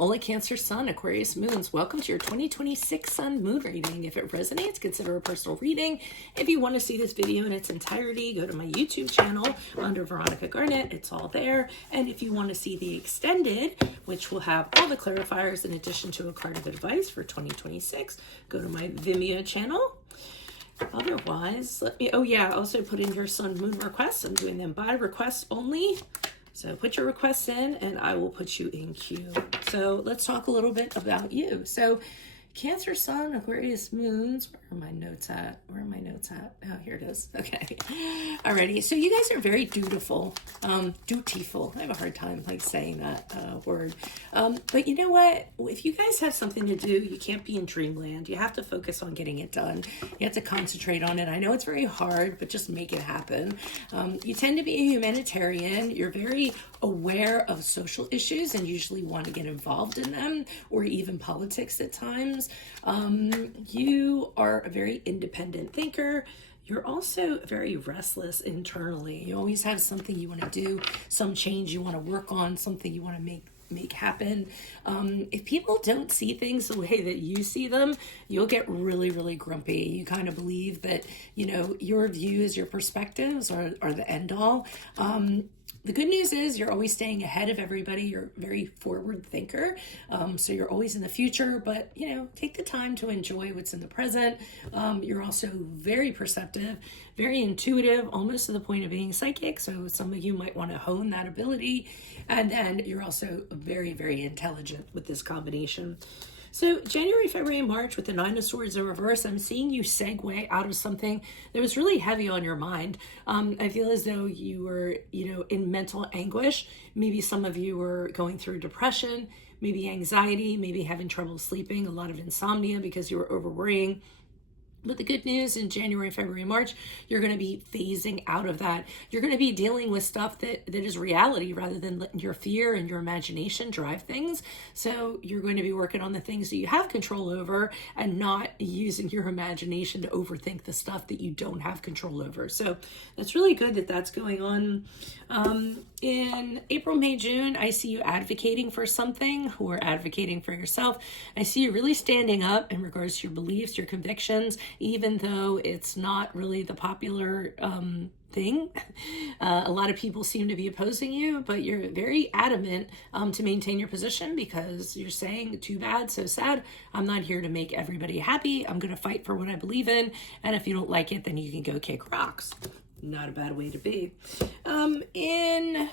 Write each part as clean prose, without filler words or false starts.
Hola Cancer Sun, Aquarius Moons. Welcome to your 2026 Sun Moon reading. If it resonates, consider a personal reading. If you want to see this video in its entirety, go to my YouTube channel under Veronica Garnett. It's all there. And if you want to see the extended, which will have all the clarifiers in addition to a card of advice for 2026, go to my Vimeo channel. Otherwise, also put in your Sun Moon requests. I'm doing them by request only. So put your requests in and I will put you in queue. So let's talk a little bit about you. So Cancer Sun, Aquarius Moons. Where are my notes at? Oh, here it is. Okay. Alrighty. So you guys are very dutiful. Dutiful. I have a hard time saying that word. But you know what? If you guys have something to do, you can't be in dreamland. You have to focus on getting it done. You have to concentrate on it. I know it's very hard, but just make it happen. You tend to be a humanitarian. You're very aware of social issues and usually want to get involved in them, or even politics at times. You are a very independent thinker. You're also very restless internally. You always have something you want to do, some change you want to work on, something you want to make happen. If people don't see things the way that you see them, you'll get really, really grumpy. You kind of believe that, your views, your perspectives are the end all. The good news is you're always staying ahead of everybody. You're a very forward thinker. So you're always in the future, but take the time to enjoy what's in the present. You're also very perceptive, very intuitive, almost to the point of being psychic. So some of you might want to hone that ability. And then you're also very, very intelligent with this combination. So January, February, March with the Nine of Swords in reverse, I'm seeing you segue out of something that was really heavy on your mind. I feel as though you were, in mental anguish. Maybe some of you were going through depression, maybe anxiety, maybe having trouble sleeping, a lot of insomnia because you were over worrying. But the good news in January, February, March, you're going to be phasing out of that. You're going to be dealing with stuff that is reality rather than letting your fear and your imagination drive things. So you're going to be working on the things that you have control over and not using your imagination to overthink the stuff that you don't have control over. So that's really good that that's going on. In April, May, June, I see you advocating for something or advocating for yourself. I see you really standing up in regards to your beliefs, your convictions, even though it's not really the popular thing. A lot of people seem to be opposing you, but you're very adamant to maintain your position because you're saying, too bad, so sad. I'm not here to make everybody happy. I'm going to fight for what I believe in. And if you don't like it, then you can go kick rocks. Not a bad way to be. In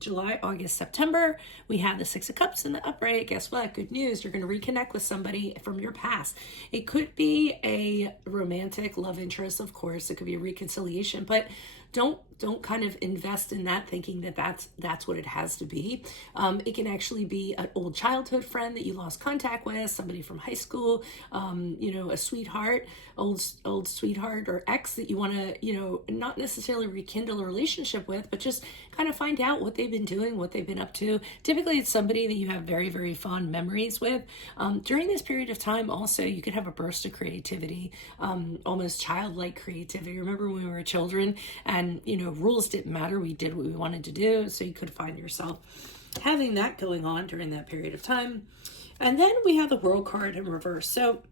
July, August, September, we have the Six of Cups in the upright. Guess what? Good news. You're going to reconnect with somebody from your past. It could be a romantic love interest, of course. It could be a reconciliation, but don't kind of invest in that thinking that that's what it has to be. It can actually be an old childhood friend that you lost contact with, somebody from high school, a sweetheart, old sweetheart or ex that you want to, not necessarily rekindle a relationship with, but just kind of find out what they've been doing, what they've been up to. Typically, it's somebody that you have very, very fond memories with. During this period of time, also, you could have a burst of creativity, almost childlike creativity. Remember when we were children and, rules didn't matter. We did what we wanted to do. So you could find yourself having that going on during that period of time. And then we have the World card in reverse. So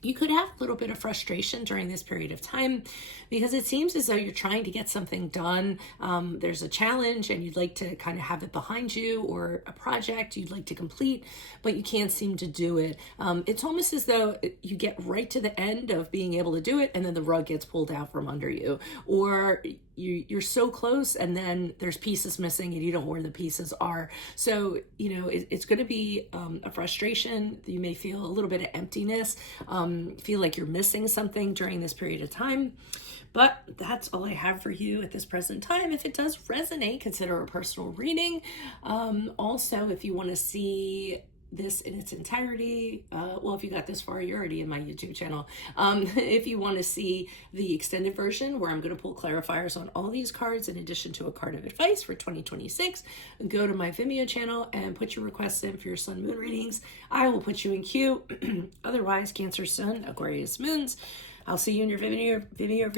you could have a little bit of frustration during this period of time because it seems as though you're trying to get something done. There's a challenge and you'd like to kind of have it behind you, or a project you'd like to complete, but you can't seem to do it. It's almost as though you get right to the end of being able to do it and then the rug gets pulled out from under you, or you're so close and then there's pieces missing and you don't know where the pieces are. So, it's going to be a frustration. You may feel a little bit of emptiness, feel like you're missing something during this period of time. But that's all I have for you at this present time. If it does resonate, consider a personal reading. Also, if you want to see this in its entirety, if you got this far, you're already in my YouTube channel. If you want to see the extended version where I'm going to pull clarifiers on all these cards in addition to a card of advice for 2026, go to my Vimeo channel and put your requests in for your Sun Moon readings. I will put you in queue. Otherwise, Cancer Sun, Aquarius Moons, I'll see you in your Vimeo reading.